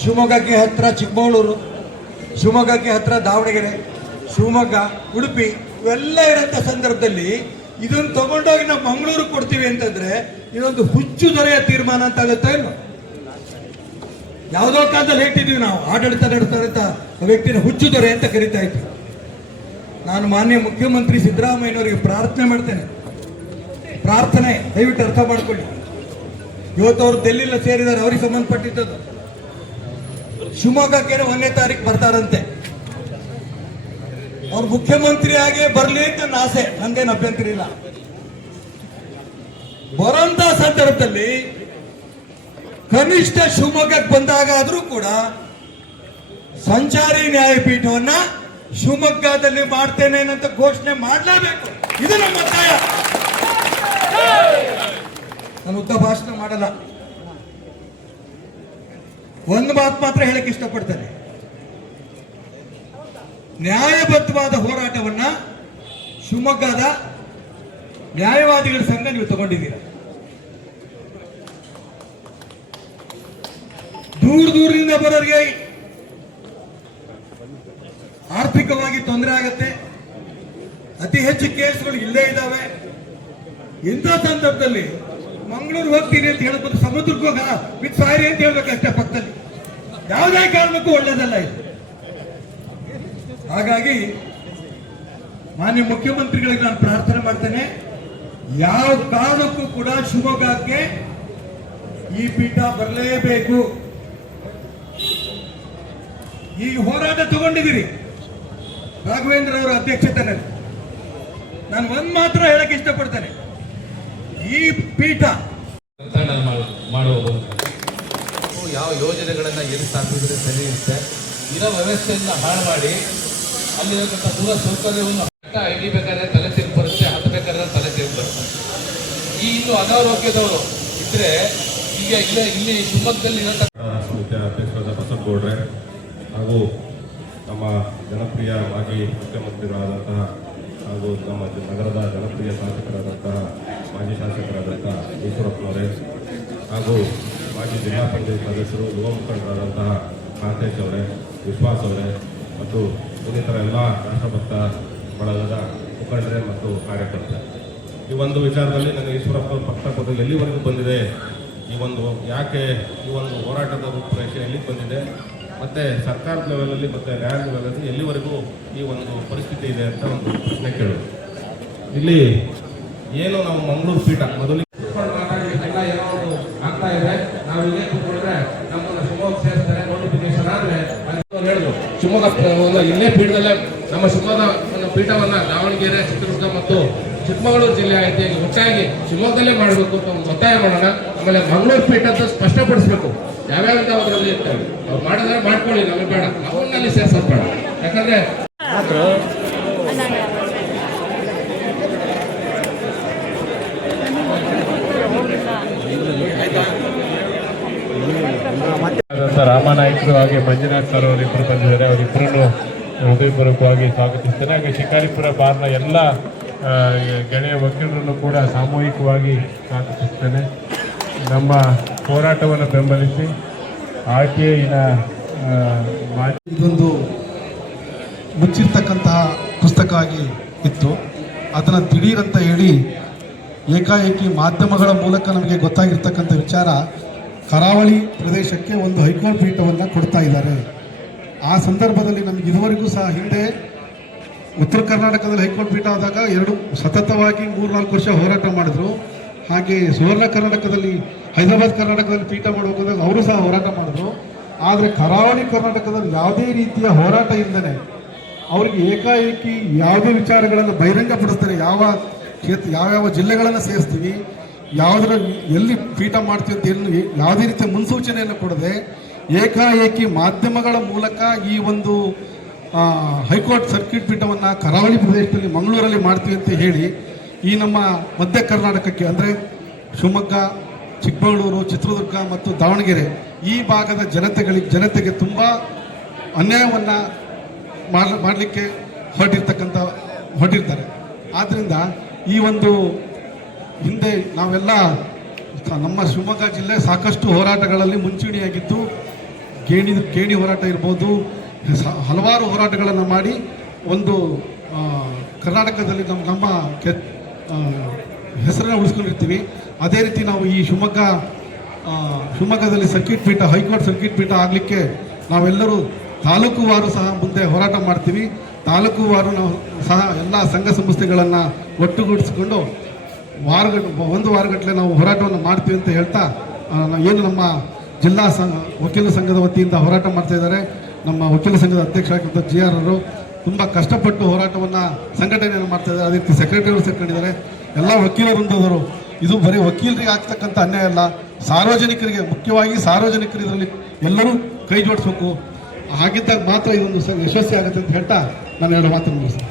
ಶಿವಮೊಗ್ಗಕ್ಕೆ ಹತ್ತಿರ ಚಿಕ್ಕಮಗಳೂರು, ಶಿವಮೊಗ್ಗಕ್ಕೆ ಹತ್ತಿರ ದಾವಣಗೆರೆ, ಶಿವಮೊಗ್ಗ, ಉಡುಪಿ ಇವೆಲ್ಲ ಇರೋಂಥ ಸಂದರ್ಭದಲ್ಲಿ ಇದನ್ನು ತಗೊಂಡೋಗಿ ನಾವು ಮಂಗಳೂರಿಗೆ ಕೊಡ್ತೀವಿ ಅಂತಂದ್ರೆ ಇದೊಂದು ಹುಚ್ಚು ದೊರೆಯ ತೀರ್ಮಾನ ಅಂತ ಆಗುತ್ತಾ ಇಲ್ಲ? ಯಾವುದೋ ಕಾಲದಲ್ಲಿ ಹೇಳ್ತಿದ್ವಿ ನಾವು, ಆಡಳಿತ ನಡೆಸ್ತಾರಂತ ವ್ಯಕ್ತಿನ ಹುಚ್ಚು ದೊರೆ ಅಂತ ಕರಿತಾ ಇದ್ವಿ. ನಾನು ಮಾನ್ಯ ಮುಖ್ಯಮಂತ್ರಿ ಸಿದ್ದರಾಮಯ್ಯನವರಿಗೆ ಪ್ರಾರ್ಥನೆ ಮಾಡ್ತೇನೆ, ಪ್ರಾರ್ಥನೆ ದಯವಿಟ್ಟು ಅರ್ಥ ಮಾಡ್ಕೊಳ್ಳಿ. ಇವತ್ತು ಅವರು ಡೆಲ್ಲಿಲ್ಲ ಸೇರಿದ್ದಾರೆ, ಅವ್ರಿಗೆ ಸಂಬಂಧಪಟ್ಟಿದ್ದದು. ಶಿವಮೊಗ್ಗಕ್ಕೆ 1ನೇ ತಾರೀಕು ಬರ್ತಾರಂತೆ. ಅವ್ರು ಮುಖ್ಯಮಂತ್ರಿ ಆಗಿ ಬರ್ಲಿ ಅಂತ ನನ್ನ ಆಸೆ, ನಂದೇನು ಅಭ್ಯಂತರ ಇಲ್ಲ. ಬರೋಂತ ಸಂದರ್ಭದಲ್ಲಿ ಕನಿಷ್ಠ ಶಿವಮೊಗ್ಗಕ್ಕೆ ಬಂದಾಗ ಆದ್ರೂ ಕೂಡ ಸಂಚಾರಿ ನ್ಯಾಯಪೀಠವನ್ನ ಶಿವಮೊಗ್ಗದಲ್ಲಿ ಮಾಡ್ತೇನೆ ಅಂತ ಘೋಷಣೆ ಮಾಡಲೇಬೇಕು. ಇದು ನಮ್ಮ ಒತ್ತಾಯ. ನಾನು ಉದ್ದ ಭಾಷಣ ಮಾಡಲ್ಲ, ಒಂದು ಮಾತು ಮಾತ್ರ ಹೇಳಕ್ಕೆ ಇಷ್ಟಪಡ್ತೇನೆ. ನ್ಯಾಯಬದ್ಧವಾದ ಹೋರಾಟವನ್ನ ಶಿವಮೊಗ್ಗದ ನ್ಯಾಯವಾದಿಗಳ ಸಂಘ ನೀವು ತಗೊಂಡಿದ್ದೀರ. ದೂರದಿಂದ ಬರೋರಿಗೆ ಆರ್ಥಿಕವಾಗಿ ತೊಂದರೆ ಆಗತ್ತೆ, ಅತಿ ಹೆಚ್ಚು ಕೇಸ್ಗಳು ಇಲ್ಲೇ ಇದ್ದಾವೆ. ಇಂಥ ಸಂದರ್ಭದಲ್ಲಿ ಮಂಗಳೂರು ಹೋಗ್ತೀನಿ ಅಂತ ಹೇಳ್ಬೋದು, ಸಮುದ್ರಕ್ಕೆ ಹೋಗ ಬಿಟ್ಟು ಸಾರಿ ಅಂತ ಹೇಳ್ಬೇಕಷ್ಟೇ ಪಕ್ಕದಲ್ಲಿ. ಯಾವುದೇ ಕಾರಣಕ್ಕೂ ಒಳ್ಳೇದಲ್ಲ ಇದು. ಹಾಗಾಗಿ ಮಾನ್ಯ ಮುಖ್ಯಮಂತ್ರಿಗಳಿಗೆ ನಾನು ಪ್ರಾರ್ಥನೆ ಮಾಡ್ತೇನೆ, ಯಾವ ಕಾರಣಕ್ಕೂ ಕೂಡ ಶಿವಮೊಗ್ಗಕ್ಕೆ ಈ ಪೀಠ ಬರಲೇಬೇಕು. ಈ ಹೋರಾಟ ತಗೊಂಡಿದ್ದೀರಿ ರಾಘವೇಂದ್ರ ಅವರ ಅಧ್ಯಕ್ಷತೆಯಲ್ಲಿ. ನಾನು ಒಂದ್ ಮಾತ್ರ ಹೇಳಕ್ಕೆ ಇಷ್ಟಪಡ್ತೇನೆ, ಈ ಪೀಠ ಮಾಡುವ ಯಾವ ಯೋಜನೆಗಳನ್ನ ಎಲ್ಲಿ ಸ್ಥಾಪಿಸಿದ್ರೆ ಸರಿ ಇರುತ್ತೆ, ಇರೋ ವ್ಯವಸ್ಥೆಯನ್ನ ಹಾಳು ಮಾಡಿ ಅಲ್ಲಿರತಕ್ಕಂಥ ಮೂಲ ಸೌಕರ್ಯವನ್ನು ಹಿಡಿಬೇಕಾದ್ರೆ ತಲೆ ತಿರುಗಿ ಬರುತ್ತೆ, ಹತ್ತಬೇಕಾದ್ರೆ ತಲೆ ತಿರುಗಿ ಬರುತ್ತೆ. ಈ ಇನ್ನು ಅನಾರೋಗ್ಯದವರು ಇದ್ರೆ ಈಗ ಇಲ್ಲಿ ಶಿವಮೊಗ್ಗದಲ್ಲಿ ಅಧ್ಯಕ್ಷರಾದ ಬಸವಗೌಡ್ರೆ ಹಾಗೂ ನಮ್ಮ ಜನಪ್ರಿಯ ಮಾಜಿ ಮುಖ್ಯಮಂತ್ರಿಗಳಾದಂತಹ ಹಾಗೂ ನಮ್ಮ ನಗರದ ಜನಪ್ರಿಯ ಶಾಸಕರಾದಂತಹ ಮಾಜಿ ಶಾಸಕರಾದಂತಹ ಈಶ್ವರಪ್ಪನವರೇ ಹಾಗೂ ಮಾಜಿ ಜಿಲ್ಲಾ ಪಂಚಾಯತ್ ಸದಸ್ಯರು, ಯುವ ಮುಖಂಡರಾದಂತಹ ಕಾಂತೇಶ್ ಅವರೇ, ವಿಶ್ವಾಸ್ ಅವರೇ ಮತ್ತು ಇನ್ನಿತರ ಎಲ್ಲ ರಾಷ್ಟ್ರಭಕ್ತ ಬಳಗದ ಮುಖಂಡರೇ ಮತ್ತು ಕಾರ್ಯಕರ್ತರೆ, ಈ ಒಂದು ವಿಚಾರದಲ್ಲಿ ನನಗೆ ಈಶ್ವರಪ್ಪ ಪಕ್ಷ ಪದದಲ್ಲಿ ಎಲ್ಲಿವರೆಗೂ ಬಂದಿದೆ, ಈ ಒಂದು ಯಾಕೆ ಈ ಒಂದು ಹೋರಾಟದ ರೂಪರೇಷೆ ಎಲ್ಲಿಗೆ ಬಂದಿದೆ, ಮತ್ತು ಸರ್ಕಾರದ ಲೆವೆಲಲ್ಲಿ ಮತ್ತು ನ್ಯಾಯಾಲಯ ಲೆವೆಲಲ್ಲಿ ಎಲ್ಲಿವರೆಗೂ ಈ ಒಂದು ಪರಿಸ್ಥಿತಿ ಇದೆ ಅಂತ ಒಂದು ಪ್ರಶ್ನೆ ಕೇಳೋದು. ಇಲ್ಲಿ ಏನು ನಾವು ಮಂಗಳೂರು ಪೀಠ ಮೊದಲಿಗೆ ಎಲ್ಲ ಏನೋ ಒಂದು ಆಗ್ತಾ ಇದೆ, ನಾವು ಇಲ್ಲೇ ಕೂತ್ಕೊಂಡ್ರೆ ನಮ್ಮನ್ನು ಶಿವಮೊಗ್ಗ ಸೇರಿಸ್ತಾರೆ, ನೋಟಿಫಿಕೇಶನ್ ಆದರೆ ಹೇಳಿದ್ರು ಶಿವಮೊಗ್ಗ ಇಲ್ಲೇ ಪೀಠದಲ್ಲೇ ನಮ್ಮ ಶಿವಮೊಗ್ಗ ಪೀಠವನ್ನ ದಾವಣಗೆರೆ, ಚಿತ್ರದುರ್ಗ ಮತ್ತು ಚಿಕ್ಕಮಗಳೂರು ಜಿಲ್ಲೆ ಆಯ್ತು ಈಗ ಒಟ್ಟಾಗಿ ಶಿವಮೊಗ್ಗದಲ್ಲೇ ಮಾಡಬೇಕು ಅಂತ ಒಂದು ಒತ್ತಾಯ ಮಾಡೋಣ. ಆಮೇಲೆ ಮಂಗಳೂರು ಪೀಠ ಅಂತ ಸ್ಪಷ್ಟಪಡಿಸ್ಬೇಕು ಯಾವ್ಯಾವ ಅದರಲ್ಲಿ ಇರ್ತವೆ, ಅವ್ರು ಮಾಡಿದ್ರೆ ಮಾಡ್ಕೊಳ್ಳಿ, ನಮಗೆ ಬೇಡ, ಅವನ್ನಲ್ಲಿ ಸೇರ್ಸೋದು ಬೇಡ. ಯಾಕಂದ್ರೆ ರಾಮನಾಯ್ಕರು ಹಾಗೆ ಮಂಜುನಾಥ್ ಸರ್ ಅವರಿಬ್ಬರು ಬಂದಿದ್ದಾರೆ. ಅವರಿಬ್ಬರನ್ನು ಹೃದಯಪೂರ್ವಕವಾಗಿ ಸ್ವಾಗತಿಸ್ತೇನೆ. ಹಾಗೆ ಶಿಕಾರಿಪುರ ಬಾರ್ನ ಎಲ್ಲ ಗೆಳೆಯ ವಕೀಲರನ್ನು ಕೂಡ ಸಾಮೂಹಿಕವಾಗಿ ಸ್ವಾಗತಿಸ್ತೇನೆ. ನಮ್ಮ ಹೋರಾಟವನ್ನು ಬೆಂಬಲಿಸಿ RTIನ ಇದೊಂದು ಮುಚ್ಚಿರ್ತಕ್ಕಂತಹ ಪುಸ್ತಕ ಆಗಿ ಇತ್ತು. ಅದನ್ನು ದಿಢೀರಂತ ಹೇಳಿ ಏಕಾಏಕಿ ಮಾಧ್ಯಮಗಳ ಮೂಲಕ ನಮಗೆ ಗೊತ್ತಾಗಿರ್ತಕ್ಕಂಥ ವಿಚಾರ, ಕರಾವಳಿ ಪ್ರದೇಶಕ್ಕೆ ಒಂದು ಹೈಕೋರ್ಟ್ ಪೀಠವನ್ನು ಕೊಡ್ತಾ ಇದ್ದಾರೆ. ಆ ಸಂದರ್ಭದಲ್ಲಿ ನಮಗೆ ಇದುವರೆಗೂ ಸಹ ಹಿಂದೆ ಉತ್ತರ ಕರ್ನಾಟಕದಲ್ಲಿ ಹೈಕೋರ್ಟ್ ಪೀಠ ಆದಾಗ ಸತತವಾಗಿ 3-4 ವರ್ಷ ಹೋರಾಟ ಮಾಡಿದ್ರು. ಹಾಗೆ ಸುವರ್ಣ ಕರ್ನಾಟಕದಲ್ಲಿ, ಹೈದರಾಬಾದ್ ಕರ್ನಾಟಕದಲ್ಲಿ ಪೀಠ ಮಾಡಬೇಕಾದಾಗ ಅವರು ಸಹ ಹೋರಾಟ ಮಾಡಿದ್ರು. ಆದರೆ ಕರಾವಳಿ ಕರ್ನಾಟಕದಲ್ಲಿ ಯಾವುದೇ ರೀತಿಯ ಹೋರಾಟ ಇಲ್ಲದೇ ಅವರಿಗೆ ಏಕಾಏಕಿ ಯಾವುದೇ ವಿಚಾರಗಳನ್ನು ಬಹಿರಂಗಪಡಿಸ್ತಾರೆ, ಯಾವ್ಯಾವ ಜಿಲ್ಲೆಗಳನ್ನು ಸೇರಿಸ್ತೀವಿ, ಯಾವುದರ ಎಲ್ಲಿ ಪೀಠ ಮಾಡ್ತೀವಿ ಅಂತ ಯಾವುದೇ ರೀತಿಯ ಮುನ್ಸೂಚನೆಯನ್ನು ಕೊಡದೆ ಏಕಾಏಕಿ ಮಾಧ್ಯಮಗಳ ಮೂಲಕ ಈ ಒಂದು ಹೈಕೋರ್ಟ್ ಸರ್ಕ್ಯೂಟ್ ಪೀಠವನ್ನು ಕರಾವಳಿ ಪ್ರದೇಶದಲ್ಲಿ ಮಂಗಳೂರಲ್ಲಿ ಮಾಡ್ತೀವಿ ಅಂತ ಹೇಳಿ ಈ ನಮ್ಮ ಮಧ್ಯ ಕರ್ನಾಟಕಕ್ಕೆ ಅಂದರೆ ಶಿವಮೊಗ್ಗ, ಚಿಕ್ಕಮಗಳೂರು, ಚಿತ್ರದುರ್ಗ ಮತ್ತು ದಾವಣಗೆರೆ ಈ ಭಾಗದ ಜನತೆಗೆ ತುಂಬ ಅನ್ಯಾಯವನ್ನು ಮಾಡಲಿಕ್ಕೆ ಹೊರಟಿರ್ತಾರೆ. ಆದ್ದರಿಂದ ಈ ಒಂದು ಹಿಂದೆ ನಾವೆಲ್ಲ ನಮ್ಮ ಶಿವಮೊಗ್ಗ ಜಿಲ್ಲೆ ಸಾಕಷ್ಟು ಹೋರಾಟಗಳಲ್ಲಿ ಮುಂಚೂಣಿಯಾಗಿದ್ದು ಕೇಣಿ ಹೋರಾಟ ಇರ್ಬೋದು, ಹಲವಾರು ಹೋರಾಟಗಳನ್ನು ಮಾಡಿ ಒಂದು ಕರ್ನಾಟಕದಲ್ಲಿ ನಮ್ಮ ಹೆಸರನ್ನು ಉಳಿಸ್ಕೊಂಡಿರ್ತೀವಿ. ಅದೇ ರೀತಿ ನಾವು ಈ ಶಿವಮೊಗ್ಗದಲ್ಲಿ ಸರ್ಕಿಟ್ ಪೀಠ, ಹೈಕೋರ್ಟ್ ಸರ್ಕಿಟ್ ಪೀಠ ಆಗಲಿಕ್ಕೆ ನಾವೆಲ್ಲರೂ ತಾಲೂಕುವಾರು ಸಹ ಮುಂದೆ ಹೋರಾಟ ಮಾಡ್ತೀವಿ. ತಾಲೂಕುವಾರು ನಾವು ಸಹ ಎಲ್ಲ ಸಂಘ ಸಂಸ್ಥೆಗಳನ್ನು ಒಟ್ಟುಗೂಡಿಸಿಕೊಂಡು ಒಂದು ವಾರಗಟ್ಟಲೆ ನಾವು ಹೋರಾಟವನ್ನು ಮಾಡ್ತೀವಿ ಅಂತ ಹೇಳ್ತಾ, ಏನು ನಮ್ಮ ಜಿಲ್ಲಾ ವಕೀಲ ಸಂಘದ ವತಿಯಿಂದ ಹೋರಾಟ ಮಾಡ್ತಾ ಇದ್ದಾರೆ, ನಮ್ಮ ವಕೀಲ ಸಂಘದ ಅಧ್ಯಕ್ಷರಾಗಿದ್ದ GR ಅವರು ತುಂಬ ಕಷ್ಟಪಟ್ಟು ಹೋರಾಟವನ್ನು ಸಂಘಟನೆಯನ್ನು ಮಾಡ್ತಾ ಇದ್ದಾರೆ. ಅದೇ ರೀತಿ ಸೆಕ್ರೆಟರಿಗಳು ಸೇರ್ಕೊಂಡಿದ್ದಾರೆ. ಎಲ್ಲ ವಕೀಲ ವೃಂದದವರು. ಇದು ಬರೀ ವಕೀಲರಿಗೆ ಆಗ್ತಕ್ಕಂಥ ಅನ್ಯಾಯ ಅಲ್ಲ, ಸಾರ್ವಜನಿಕರಿಗೆ, ಮುಖ್ಯವಾಗಿ ಸಾರ್ವಜನಿಕರು ಇದರಲ್ಲಿ ಎಲ್ಲರೂ ಕೈ ಜೋಡಿಸ್ಬೇಕು. ಹಾಗಿದ್ದಾಗ ಮಾತ್ರ ಇದೊಂದು ಯಶಸ್ವಿ ಆಗುತ್ತೆ ಅಂತ ಹೇಳ್ತಾ ನಾನು ಎರಡು ಮಾತನ್ನು ಮುಗಿಸ್ತೀನಿ.